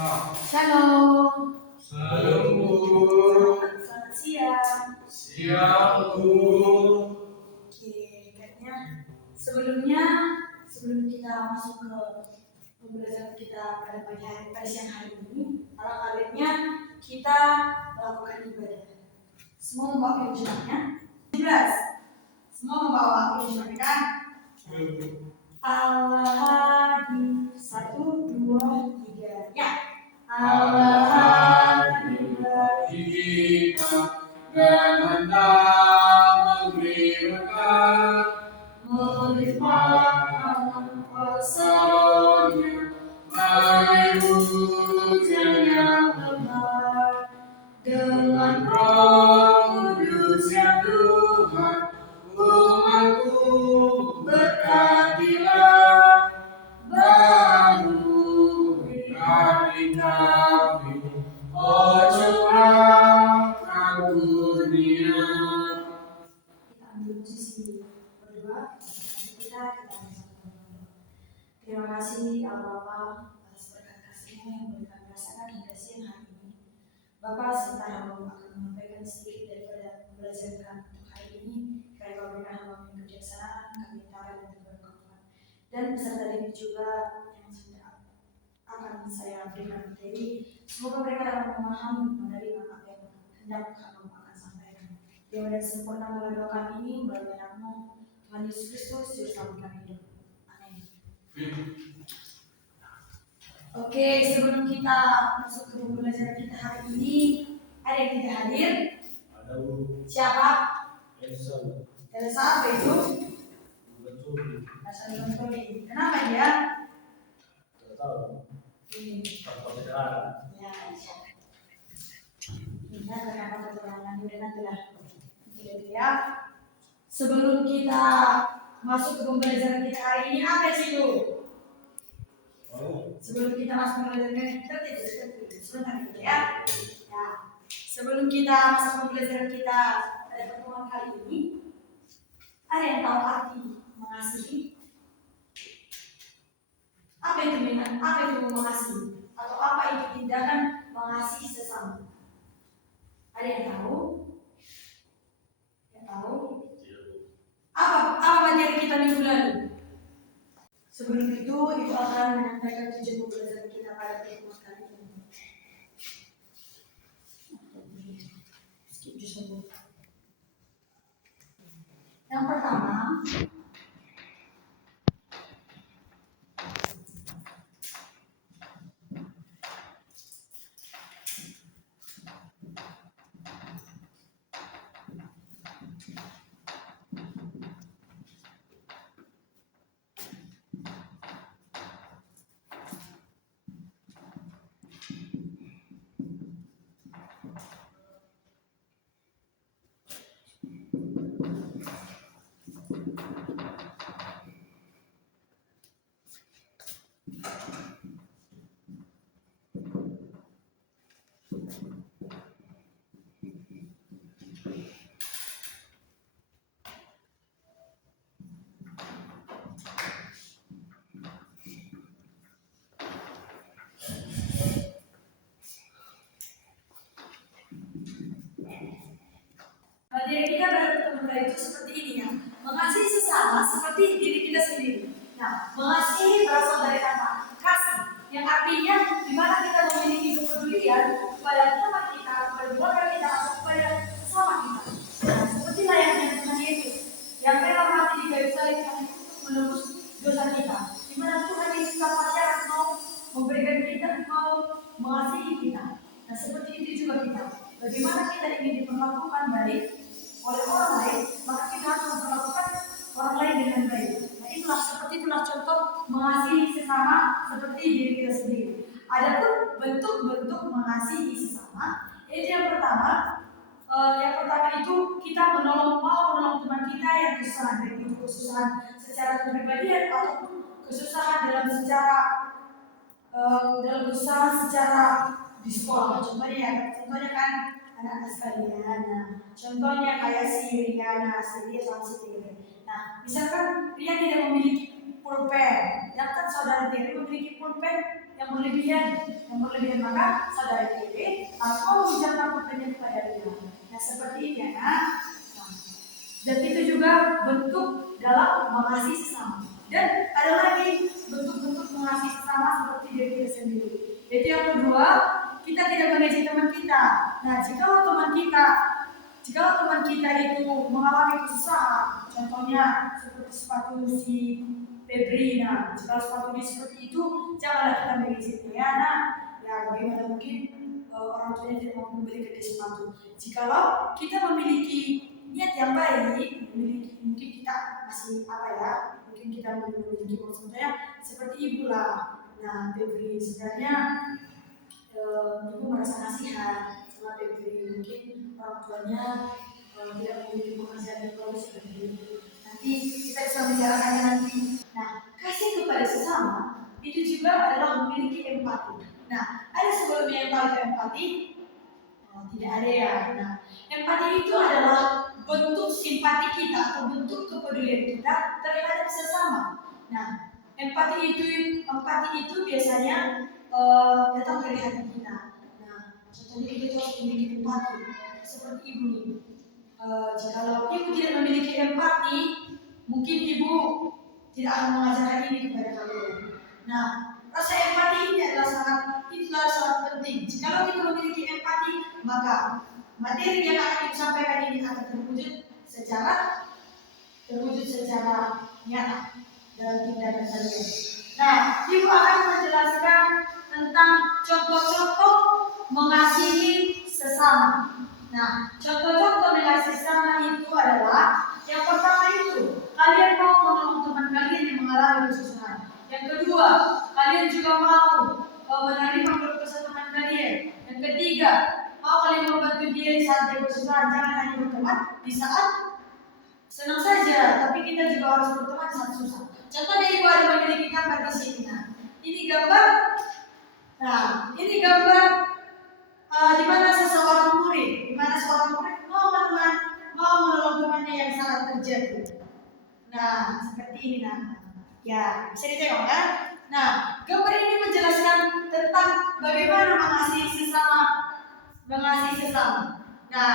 Shalom. Shalom, Bu. Selamat siang. Siang, Bu. Oke, kayaknya sebelum kita masuk ke pembelajaran kita pada pagi hari, pada siang hari ini, alangkah baiknya kita melakukan ibadah. Semua membawa kejujurannya. 17. Semua membawa kejujurannya kan? Allah di 1, 2, 3. Ya. Allah bagi kita dan hendak memberi berkat, melimpahkan kuasa-Nya, air hujan yang lebat, dengan Roh Kudus ya Tuhan, umatku berkatilah, baru beri kami, oh curahkan kurnia. Kita ambil posisi berdua, kita terima kasih Allah atas berkat kasih-Nya yang boleh kami rasakan hingga siang hari ini. Bapak serta hamba akan menyampaikan sedikit daripada pembelajaran kami untuk hari ini. Kiranya Kau berikan hamba kebijaksanaan, kepintaran dan keberkatan. Dan beserta diri juga yang sudah akan saya berikan materi. Semoga mereka dapat memahami, menerima apa yang hendak hamba akan sampaikan. Dewa dan sempurna melalui doa kami ini melalui nama Tuhan Yesus Kristus, Juru Selamat kami hidup. Amin. Oke, sebelum kita masuk ke pembelajaran kita hari ini, ada yang tidak hadir? Ada, Bu. Siapa? Elsa. Elsa, apa itu? Betul. Asal Antoni. Kenapa dia? Tidak tahu. Tanpa keterangan. Ya, ini kenapa keterangan udah nantilah. Jadi ya, sebelum kita masuk ke pembelajaran kita hari ini, apa sih itu? Sebelum kita masuk ke pembelajaran kita, sebentar gitu ya. Ya, sebelum kita masuk ke pembelajaran kita pada pertemuan kali ini, ada yang tahu arti mengasihi? Apa itu mengasihi? Atau apa itu tindakan mengasihi sesama? Ada yang tahu? Yang tahu? Apa materi kita minggu lalu? Sebelum itu, Ibu akan menyampaikan tujuan pembelajaran kita pada pertemuan kali ini. Yang pertama, materi kita pada pertemuan kali itu seperti ini ya. Mengasihi sesama seperti diri kita sendiri. Nah, mengasihi berasal dari kata kasih, yang artinya di mana kita memiliki kepedulian kepada teman kita, kepada keluarga kita, atau kepada sesama kita. Nah, seperti layaknya Tuhan Yesus yang rela mati di kayu salib untuk menebus dosa kita. Di mana Tuhan Yesus tanpa syarat mau memberikan kita, mau mengasihi kita. Nah, seperti itu juga kita. Bagaimana kita ingin diperlakukan baik oleh orang lain, maka kita harus memperlakukan orang lain dengan baik. Nah, itulah contoh mengasihi sesama seperti diri kita sendiri. Adapun bentuk-bentuk mengasihi sesama, itu yang pertama itu kita mau menolong teman kita yang kesusahan, baik itu kesusahan secara kepribadian ataupun kesusahan dalam kesusahan secara di sekolah. Contohnya kan anak sekalian. Nah, contohnya kayak si Riana sama si Tiri. Nah, misalkan dia tidak memiliki pulpen, ya kan saudara Tiri memiliki pulpen, yang berlebihan maka saudara pilih atau mengucapkan pertanyaan kepada dia. Nah seperti ini ya. Nah, dan itu juga bentuk dalam mengasihi sesama. Dan ada lagi bentuk-bentuk mengasihi sesama seperti diri kita sendiri. Yaitu yang kedua, kita tidak mengejek teman kita. Nah, jika teman kita itu mengalami kesusahan, contohnya seperti sepatu si Febrina, jika sepatunya seperti itu, janganlah kita mengejeknya. Ya, nah, ya bagaimana mungkin orang tuanya tidak mau membelikan dia sepatu. Jikalau kita memiliki niat yang baik, mungkin kita masih mungkin kita memiliki maksudnya seperti ibu lah. Nah, Febri sebenarnya ibu merasa kasihan sama Febri, mungkin orang tuanya tidak memiliki pekerjaan yang bagus seperti itu. Nanti kita bisa bicarakannya nanti. Nah, kasih kepada sesama itu juga adalah memiliki empati. Nah, ada sebelumnya yang paling empati? Tidak ada ya. Nah, empati itu adalah bentuk simpati kita atau bentuk kepedulian kita terhadap sesama. Nah, empati itu biasanya datang dari hati kita. Nah, contohnya kita harus memiliki empati seperti ibu nih. Jika ibu tidak memiliki empati, mungkin ibu tidak akan mengajarkan ini kepada kalian. Nah, rasa empati ini adalah sangat penting. Jika kita memiliki empati, maka materi yang akan disampaikan ini akan terwujud secara nyata dalam tindakan kalian. Nah, ibu akan menjelaskan tentang contoh-contoh mengasihi sesama. Nah, contoh-contoh mengasihi sesama itu adalah yang pertama itu kalian mau menolong teman kalian yang mengalami kesusahan. Yang kedua, kalian juga mau menerima keluh kesah teman kalian. Yang ketiga, mau kalian membantu dia di saat dia bersusah, jangan hanya berteman di saat senang saja, tapi kita juga harus berteman di saat susah. Contohnya ibu ada memiliki gambar di sini. Nah, ini gambar. Nah, ini gambar di mana seorang murid mau menolong temannya yang sangat terjatuh. Nah, seperti ini nah. Ya, bisa ditengok kan? Nah, gambar ini menjelaskan tentang bagaimana mengasihi sesama. Nah,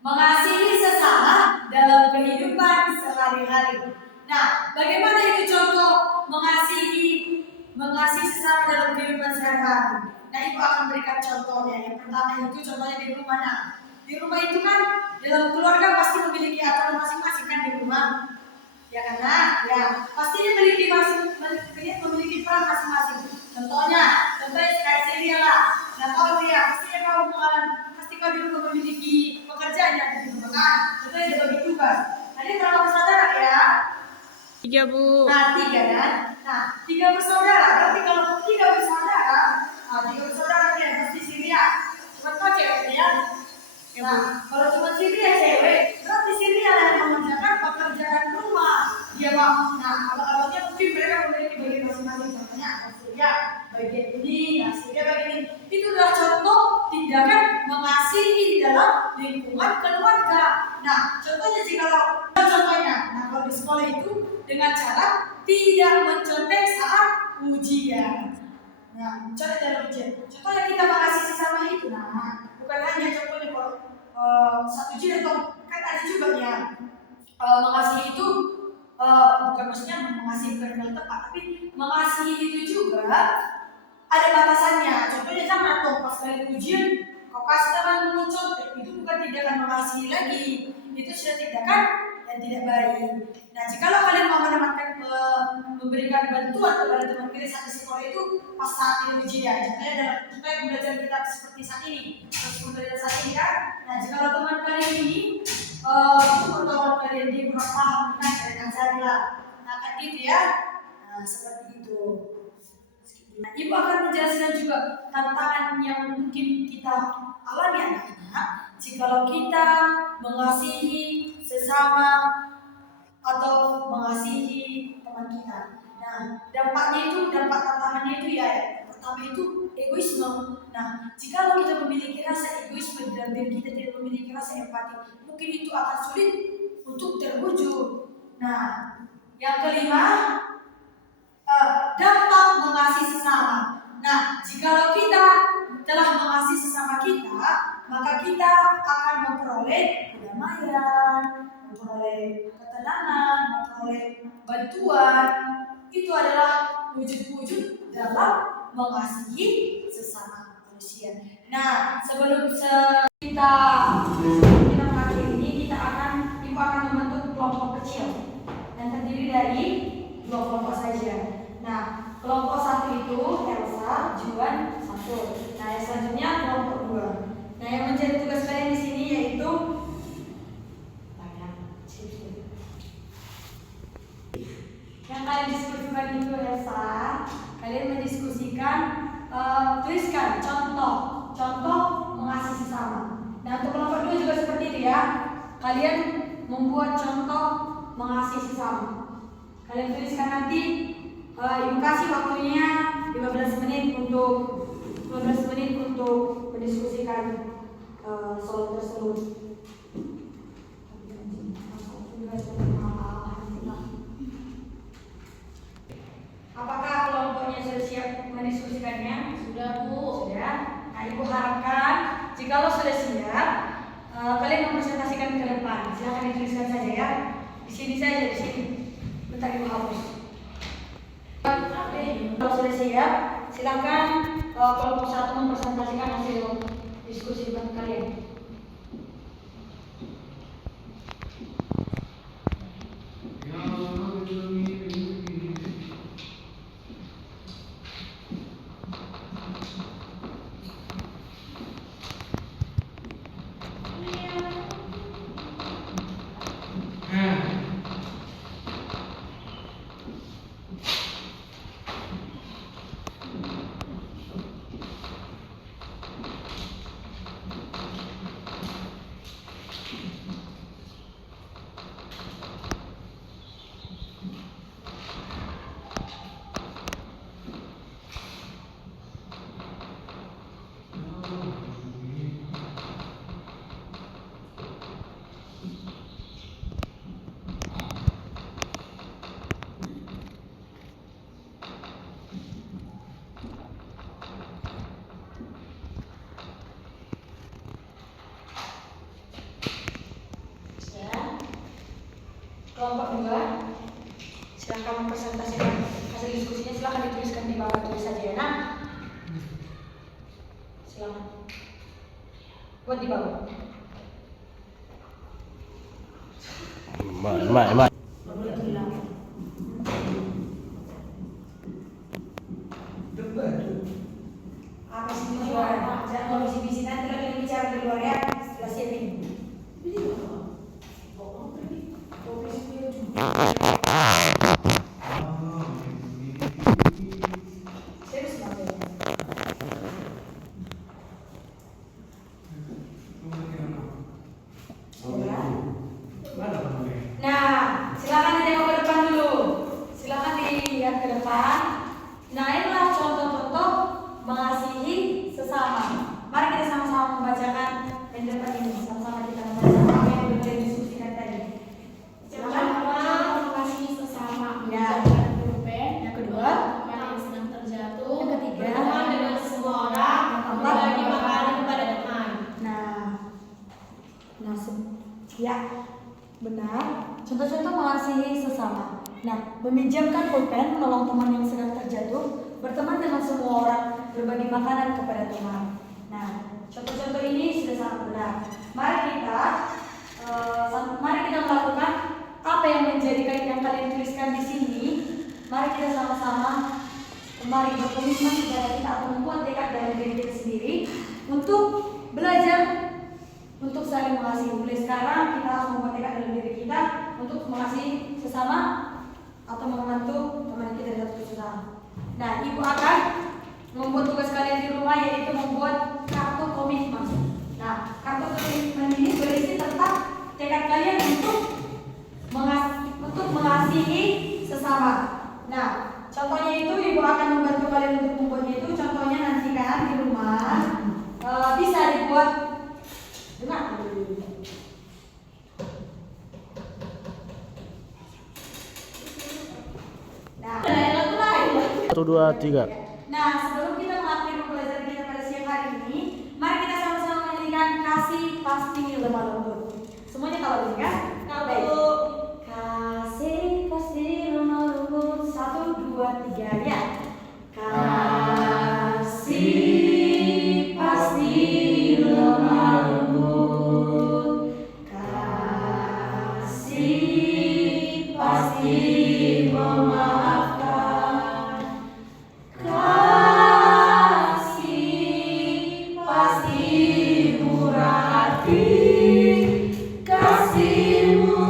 mengasihi sesama dalam kehidupan sehari-hari. Nah, bagaimana itu contoh mengasihi sesama dalam kehidupan sehari-hari? Nah, ibu akan berikan contohnya. Yang pertama itu contohnya di rumah. Nah, di rumah itu kan dalam keluarga pasti memiliki aturan masing-masing kan di rumah. Ya karena ya pasti memiliki peran masing-masing. Contohnya kayak Celia lah. Nah kalau dia pasti kau di rumah memiliki pekerjaan yang di rumah kan. Contohnya dia bagi tugas. Nah dia berapa bersaudara ya? 3 Bu. Nah 3 kan. Nah 3 bersaudara. Tapi kalau 3 bersaudara, dia pasti Celia. Cuma kau cewek ya. Nah, kalau cuma Celia cewek, berarti Celia yang mengerjakan pekerjaan rumah. Dia mau. Nah, abang-abangnya mungkin mereka memiliki bagian masing-masing. Contohnya Celia bagian ini, Celia bagian ini. Itu adalah contoh tindakan mengasihi di dalam lingkungan keluarga. Nah, contohnya kalau di sekolah itu dengan cara tidak mencontek saat ujian. Nah, contoh dalam ujian. Contohnya kita mengasihi sesama itu. Nah, bukan hanya contohnya kalau satu ujian atau kan ada juga ya mengasihi itu bukan maksudnya mengasihi bukan dengan tepat, tapi mengasihi itu juga ada batasannya. Contohnya sama atau pas lagi ujian kau kasih teman mencontek, itu bukan tindakan mengasihi lagi, itu sudah tindakan yang tidak baik. Nah, jikalau kalian mau memberikan bantuan kepada teman kalian saat di sekolah itu pas saat ini ujian, contohnya belajar kita seperti saat ini, belajar saat ini kan. Nah, jikalau teman kalian ini itu pertolongan kalian dia kurang paham kan, kalian ajarilah. Nah, kan gitu ya. Nah, seperti itu. Nah, ibu akan menjelaskan juga tantangan yang mungkin kita alami anak-anak jikalau kita mengasihi sesama atau mengasihi teman kita. Nah, dampak tantangannya itu ya pertama itu egoisme. Nah, jikalau kita memiliki rasa egoisme dalam diri kita, tidak memiliki rasa empati, mungkin itu akan sulit untuk terwujud. Nah, yang kelima dampak mengasihi sesama. Nah, jikalau kita telah mengasihi sesama kita, maka kita akan memperoleh kedamaian, memperoleh ketenangan, memperoleh bantuan. Itu adalah wujud-wujud dalam mengasihi sesama manusia. Nah, sebelum kita mengakhiri ini, Ibu akan membentuk kelompok kecil yang terdiri dari 2 kelompok saja. Nah, kelompok 1 itu Elsa, Juan, 1. Nah, yang selanjutnya kelompok 2. Nah, yang menjadi tugas kalian di sini yaitu yang kalian diskusikan itu Elsa, kalian mendiskusikan tuliskan contoh mengasihi sesama. Nah, untuk kelompok 2 juga seperti itu ya. Kalian membuat contoh mengasihi sesama. Kalian tuliskan nanti. Ibu kasih waktunya 15 menit untuk mendiskusikan soal tersebut. Apakah kelompoknya sudah siap mendiskusikannya? Sudah, Bu. Sudah. Nah, Ibu harapkan jikalau sudah siap, kalian mempresentasikan ke depan. Silahkan dituliskan saja ya. Di sini saja, di sini. Bentar Ibu hapus. Kalau sudah siap, silakan kelompok 1 mempresentasikan hasil diskusi kalian. Kelompok 2, silakan mempresentasikan hasil diskusinya. Silakan dituliskan di bawah, tulis saja ya. Nah, silakan buat di bawah. Mak. Apa sih tujuan? Jangan mau bisi-bisi, nanti lagi bicara di luar ya. Setelah siapin. Nah, silakan ditengok ke depan dulu. Silakan dilihat ke depan. Nah, inilah contoh-contoh mengasihi sesama. Mari kita sama-sama membacakan yang depan ini. Sama-sama kita membaca apa yang sudah didiskusikan tadi. Silakan. Mengasihi sesama. Ya. Menjauhkan pulpen. Yang kedua, Teman yang sedang terjatuh. Yang ketiga, berteman dengan semua orang. Yang keempat, Berbagi makanan kepada teman. ya, benar. Contoh-contoh mengasihi sesama. Nah, meminjamkan pulpen, menolong teman yang sedang terjatuh, berteman dengan semua orang, berbagi makanan kepada teman. Nah, contoh-contoh ini sudah sangat benar. Mari kita melakukan apa yang menjadikan yang kalian tuliskan di sini. Mari kita sama-sama berkomitmen supaya kita akan membuat tekad dalam diri kita sendiri untuk belajar untuk saling mengasihi. Mulai sekarang kita harus membuat tekad dalam diri kita untuk mengasihi sesama atau membantu teman kita dalam kesusahan. Nah, ibu akan membuat tugas kalian di rumah, yaitu membuat kartu komitmen. Nah, kartu komitmen ini berisi tentang tekad kalian untuk mengasihi sesama. Nah, contohnya itu ibu akan membantu kalian untuk membuatnya itu. Contohnya nanti kan di rumah bisa dibuat. Dengar dulu. Nah, Ada yang lagu lain. 1, 2, 3. Nah, sebelum kita mengakhiri pembelajaran kita pada siang hari ini, mari kita sama-sama menyanyikan kasih pasti lemah lembut. Semuanya kalau ini kan? Baik. Kasih pasti lemah lembut. 1, 2, 3 ya. Kasih pasti lemah lembut. Kasih pasti memaafkan. Kasih pasti murah hati. Kasih-Mu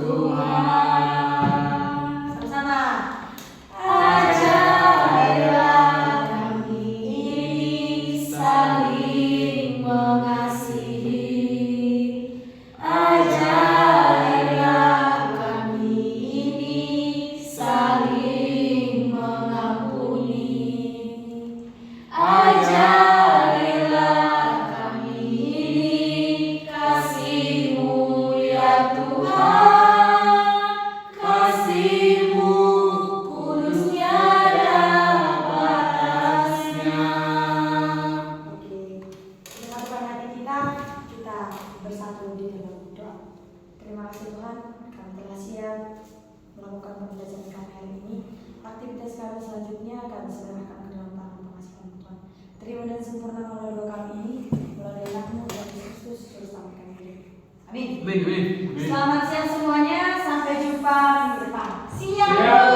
Tuhan. Sama-sama. Ajarilah kami saling mengasihi. Ajarilah kami saling mengampuni. Ajarilah kami kasih-Mu ya Tuhan. Kasih-Mu kudus tiada batasnya. Oke, dengan satukan hati kita bersatu di dalam doa. Terima kasih Tuhan, kami telah siap melakukan pembelajaran kami hari ini. Aktivitas kami selanjutnya kami serahkan ke dalam tangan pengasihan Tuhan. Terima dan sempurna melalui doa kami ini, melalui nama-Mu dan Kristus Juru Selamat kami. Amin. Amin. Selamat siang semuanya, sampai jumpa minggu depan. Siang.